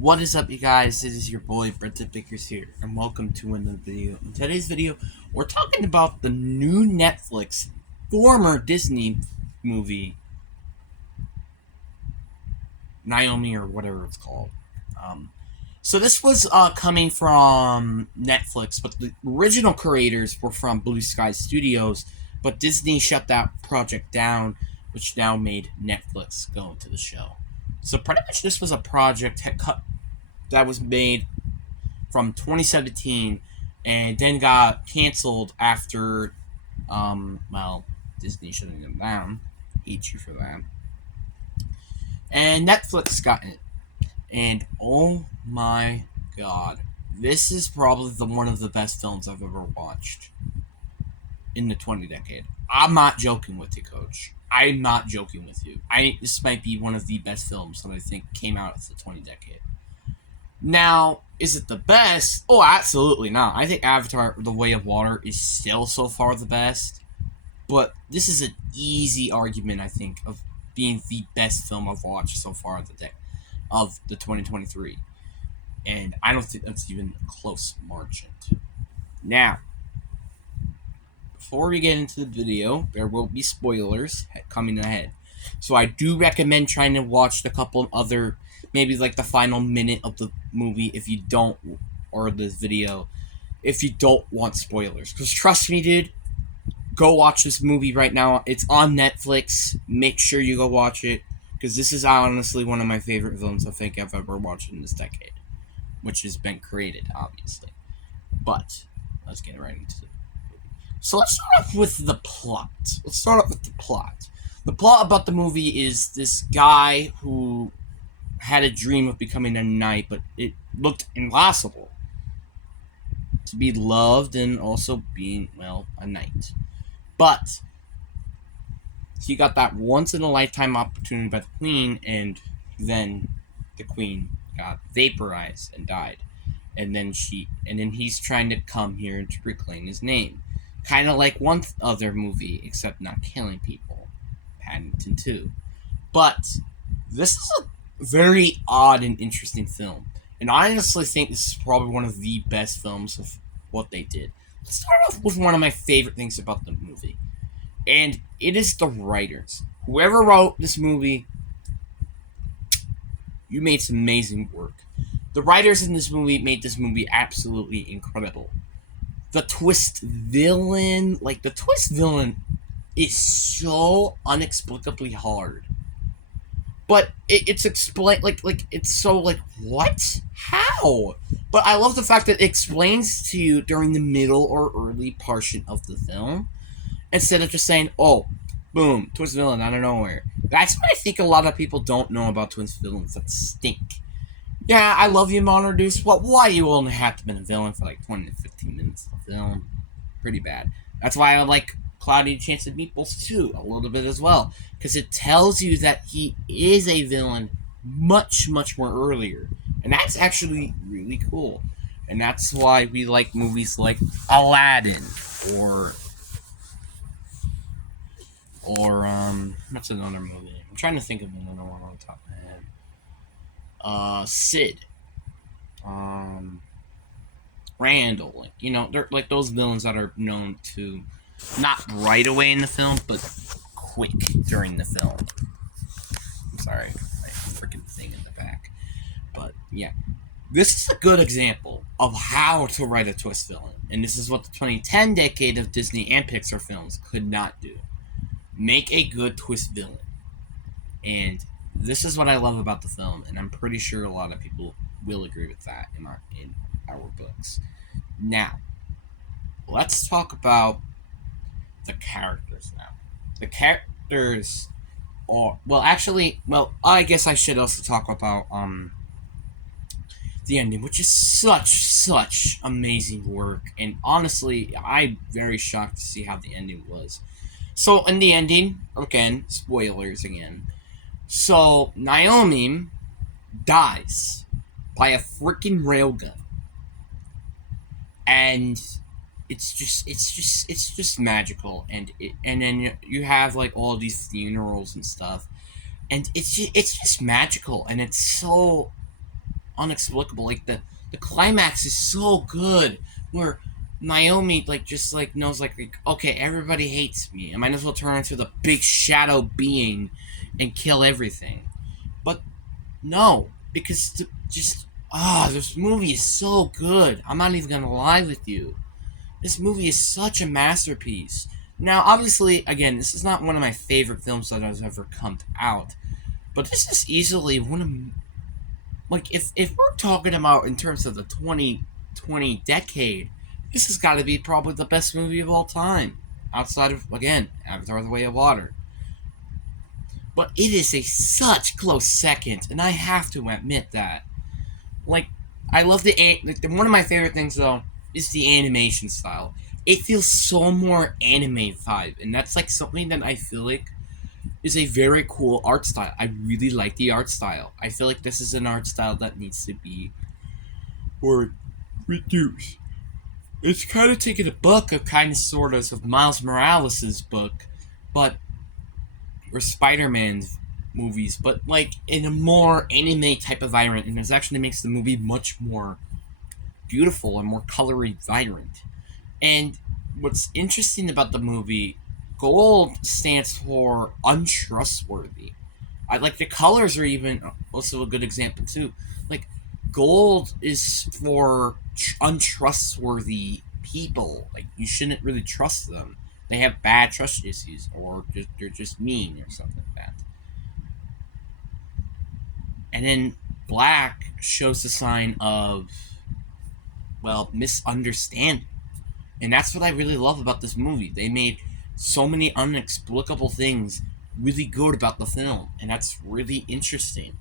What is up, you guys? It is your boy Brenton Vickers here, and welcome to another video. In today's video, we're talking about the new Netflix, former Disney movie, Naomi or whatever it's called. Um, so this was coming from Netflix, but the original creators were from Blue Sky Studios, but Disney shut that project down, which now made Netflix go into the show. So pretty much this was a project that was made from 2017 and then got canceled after, Disney shutting them down. Hate you for that. And Netflix got it. And oh my god. This is probably one of the best films I've ever watched in the 20 decade. I'm not joking with you, Coach. I'm not joking with you. This might be one of the best films that I think came out of the 20 decade. Now, is it the best? Oh, absolutely not. I think Avatar: The Way of Water is still so far the best, but this is an easy argument, I think, of being the best film I've watched so far of the 2023, and I don't think that's even a close margin. Now, before we get into the video, there will be spoilers coming ahead, so I do recommend trying to watch a couple other, maybe like the final minute of the movie if you don't, or this video, if you don't want spoilers. Because trust me, dude, go watch this movie right now. It's on Netflix. Make sure you go watch it. Because this is honestly one of my favorite films I think I've ever watched in this decade. Which has been created, obviously. But, let's get right into it. So let's start off with the plot. The plot about the movie is this guy who had a dream of becoming a knight, but it looked impossible to be loved and also being, a knight. But he got that once in a lifetime opportunity by the queen, and then the queen got vaporized and died. And then he's trying to come here to reclaim his name. Kind of like one other movie, except not killing people. Paddington 2. But this is a very odd and interesting film. And I honestly think this is probably one of the best films of what they did. Let's start off with one of my favorite things about the movie. And it is the writers. Whoever wrote this movie, you made some amazing work. The writers in this movie made this movie absolutely incredible. The twist villain is so inexplicably hard. But it's explained it's so what? How? But I love the fact that it explains to you during the middle or early portion of the film, instead of just saying, "Oh, boom, twist villain out of nowhere." That's what I think a lot of people don't know about twist villains that stink. Yeah, I love you, Monreduce. Well, why you only have to be a villain for like 20 to 15 minutes of the film? Pretty bad. That's why I like Cloudy Chance of Meatballs too, a little bit as well. Because it tells you that he is a villain much, much more earlier. And that's actually really cool. And that's why we like movies like Aladdin or what's another movie? I'm trying to think of another one on the top of my head. Sid. Randall, they're like those villains that are known to not right away in the film, but quick during the film. I'm sorry, my freaking thing in the back. But yeah, this is a good example of how to write a twist villain, and this is what the 2010 decade of Disney and Pixar films could not do. Make a good twist villain. And this is what I love about the film, and I'm pretty sure a lot of people will agree with that in our books. Now, let's talk about the characters now. The characters are, I guess I should also talk about the ending, which is such amazing work, and honestly, I'm very shocked to see how the ending was. So, in the ending, again, spoilers again. So, Naomi dies by a freaking railgun. And it's just magical, and then you have like all these funerals and stuff, and it's just magical, and it's so unexplicable. Like the climax is so good, where Naomi just knows okay, everybody hates me. I might as well turn into the big shadow being and kill everything. But no, because this movie is so good. I'm not even gonna lie with you. This movie is such a masterpiece. Now, obviously, again, this is not one of my favorite films that has ever come out, but this is easily one of if we're talking about in terms of the 2020 decade, this has got to be probably the best movie of all time, outside of again Avatar: The Way of Water. But it is a such close second, and I have to admit that. Like, I love one of my favorite things though is the animation style. It feels so more anime vibe, and that's something that I feel like is a very cool art style. I really like the art style. I feel like this is an art style that needs to be or reduced. It's kind of taking a book of kind of sort of Miles Morales' book, but or Spider-Man's movies, but in a more anime type of environment, and this actually makes the movie much more beautiful and more colory vibrant. And what's interesting about the movie, gold stands for untrustworthy. I the colors are even also a good example too. Like gold is for untrustworthy people. Like you shouldn't really trust them. They have bad trust issues, or they're just mean, or something like that. And then black shows the sign of misunderstanding. And that's what I really love about this movie. They made so many unexplicable things really good about the film, and that's really interesting.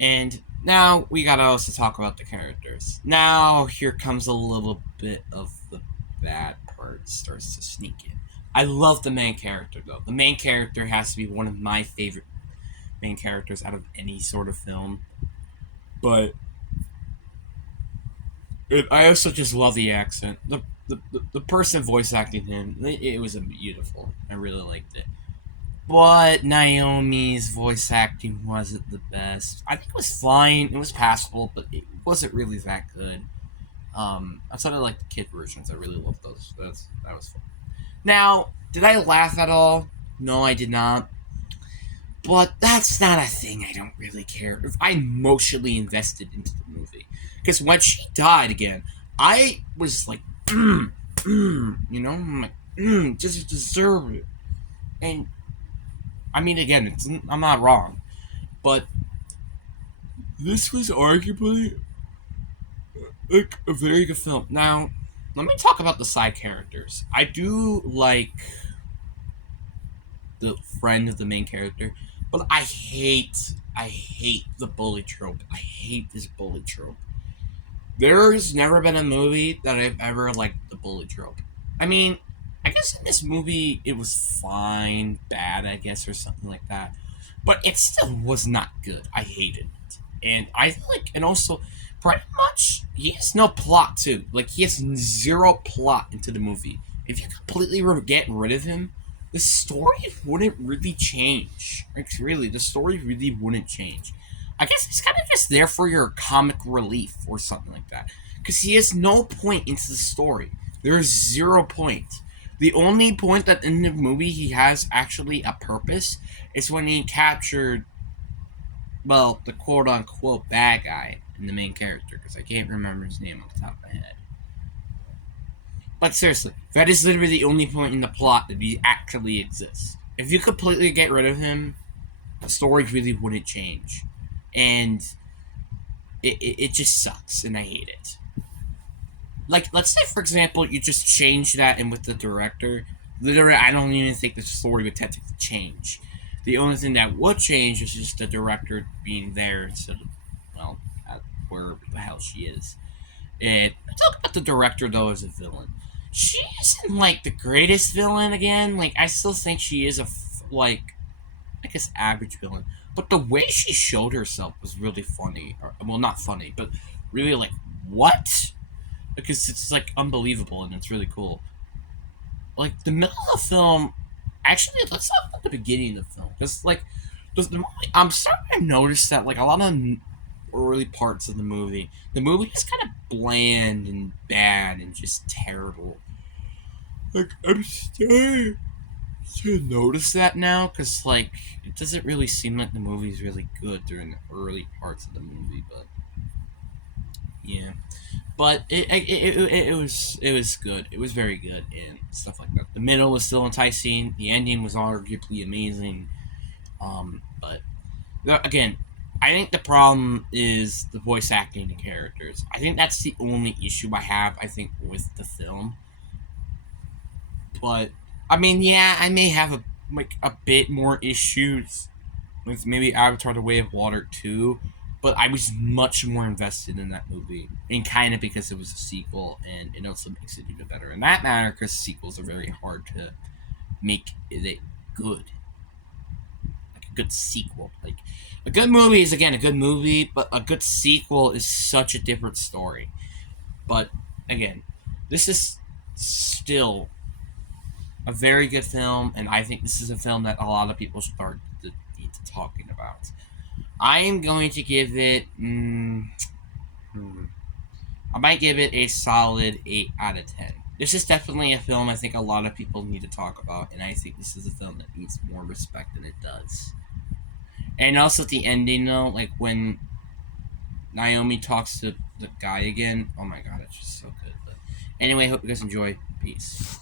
And now we gotta also talk about the characters. Now here comes a little bit of the bad part starts to sneak in. I love the main character though. The main character has to be one of my favorite main characters out of any sort of film. But I also just love the accent. The person voice acting him, it was beautiful. I really liked it. But Naomi's voice acting wasn't the best. I think it was fine. It was passable, but it wasn't really that good. Outside of the kid versions, I really loved those. That was fun. Now, did I laugh at all? No, I did not. But that's not a thing I don't really care. If I'm emotionally invested into the movie. Because when she died again, I was like, I'm like, just deserve it. And, I mean, again, I'm not wrong. But this was arguably a very good film. Now, let me talk about the side characters. I do like the friend of the main character, but I hate the bully trope. I hate this bully trope. There's never been a movie that I've ever liked the bully trope. I mean, I guess in this movie it was fine, bad, I guess, or something like that. But it still was not good. I hated it. And I feel and also, pretty much, he has no plot, too. He has zero plot into the movie. If you completely get rid of him, the story wouldn't really change. Really, the story really wouldn't change. I guess he's kind of just there for your comic relief or something like that. Because he has no point into the story. There is 0 point. The only point that in the movie he has actually a purpose is when he captured, the quote-unquote bad guy in the main character. Because I can't remember his name off the top of my head. But seriously, that is literally the only point in the plot that he actually exists. If you completely get rid of him, the story really wouldn't change. And it just sucks, and I hate it. Let's say, for example, you just change that and with the director, literally, I don't even think the story would technically change. The only thing that would change is just the director being there instead of, wherever the hell she is. And talk about the director, though, as a villain. She isn't, the greatest villain, again. I still think she is I guess, average villain. But the way she showed herself was really funny. Well, not funny, but really, what? Because it's, unbelievable, and it's really cool. The middle of the film... Actually, let's talk about the beginning of the film. Because, I'm starting to notice that like a lot of early parts of the movie is kind of bland and bad and just terrible. Like I'm starting to notice that now because like it doesn't really seem like the movie's really good during the early parts of the movie, but yeah. But it was good. It was very good and stuff like that. The middle was still enticing. The ending was arguably amazing. But again, I think the problem is the voice acting and characters. I think that's the only issue I have. I think with the film. But I mean, yeah, I may have a bit more issues with maybe Avatar: The Way of Water too. But I was much more invested in that movie, and kind of because it was a sequel, and it also makes it even better in that matter because sequels are very hard to make it good, like a good sequel. Like a good movie is again a good movie, but a good sequel is such a different story. But again, this is still a very good film, and I think this is a film that a lot of people should start to need to talking about. I am going to give it. I might give it a solid 8 out of 10. This is definitely a film I think a lot of people need to talk about, and I think this is a film that needs more respect than it does. And also the ending, though, like when Naomi talks to the guy again. Oh my god, it's just so good. But anyway, hope you guys enjoy. Peace.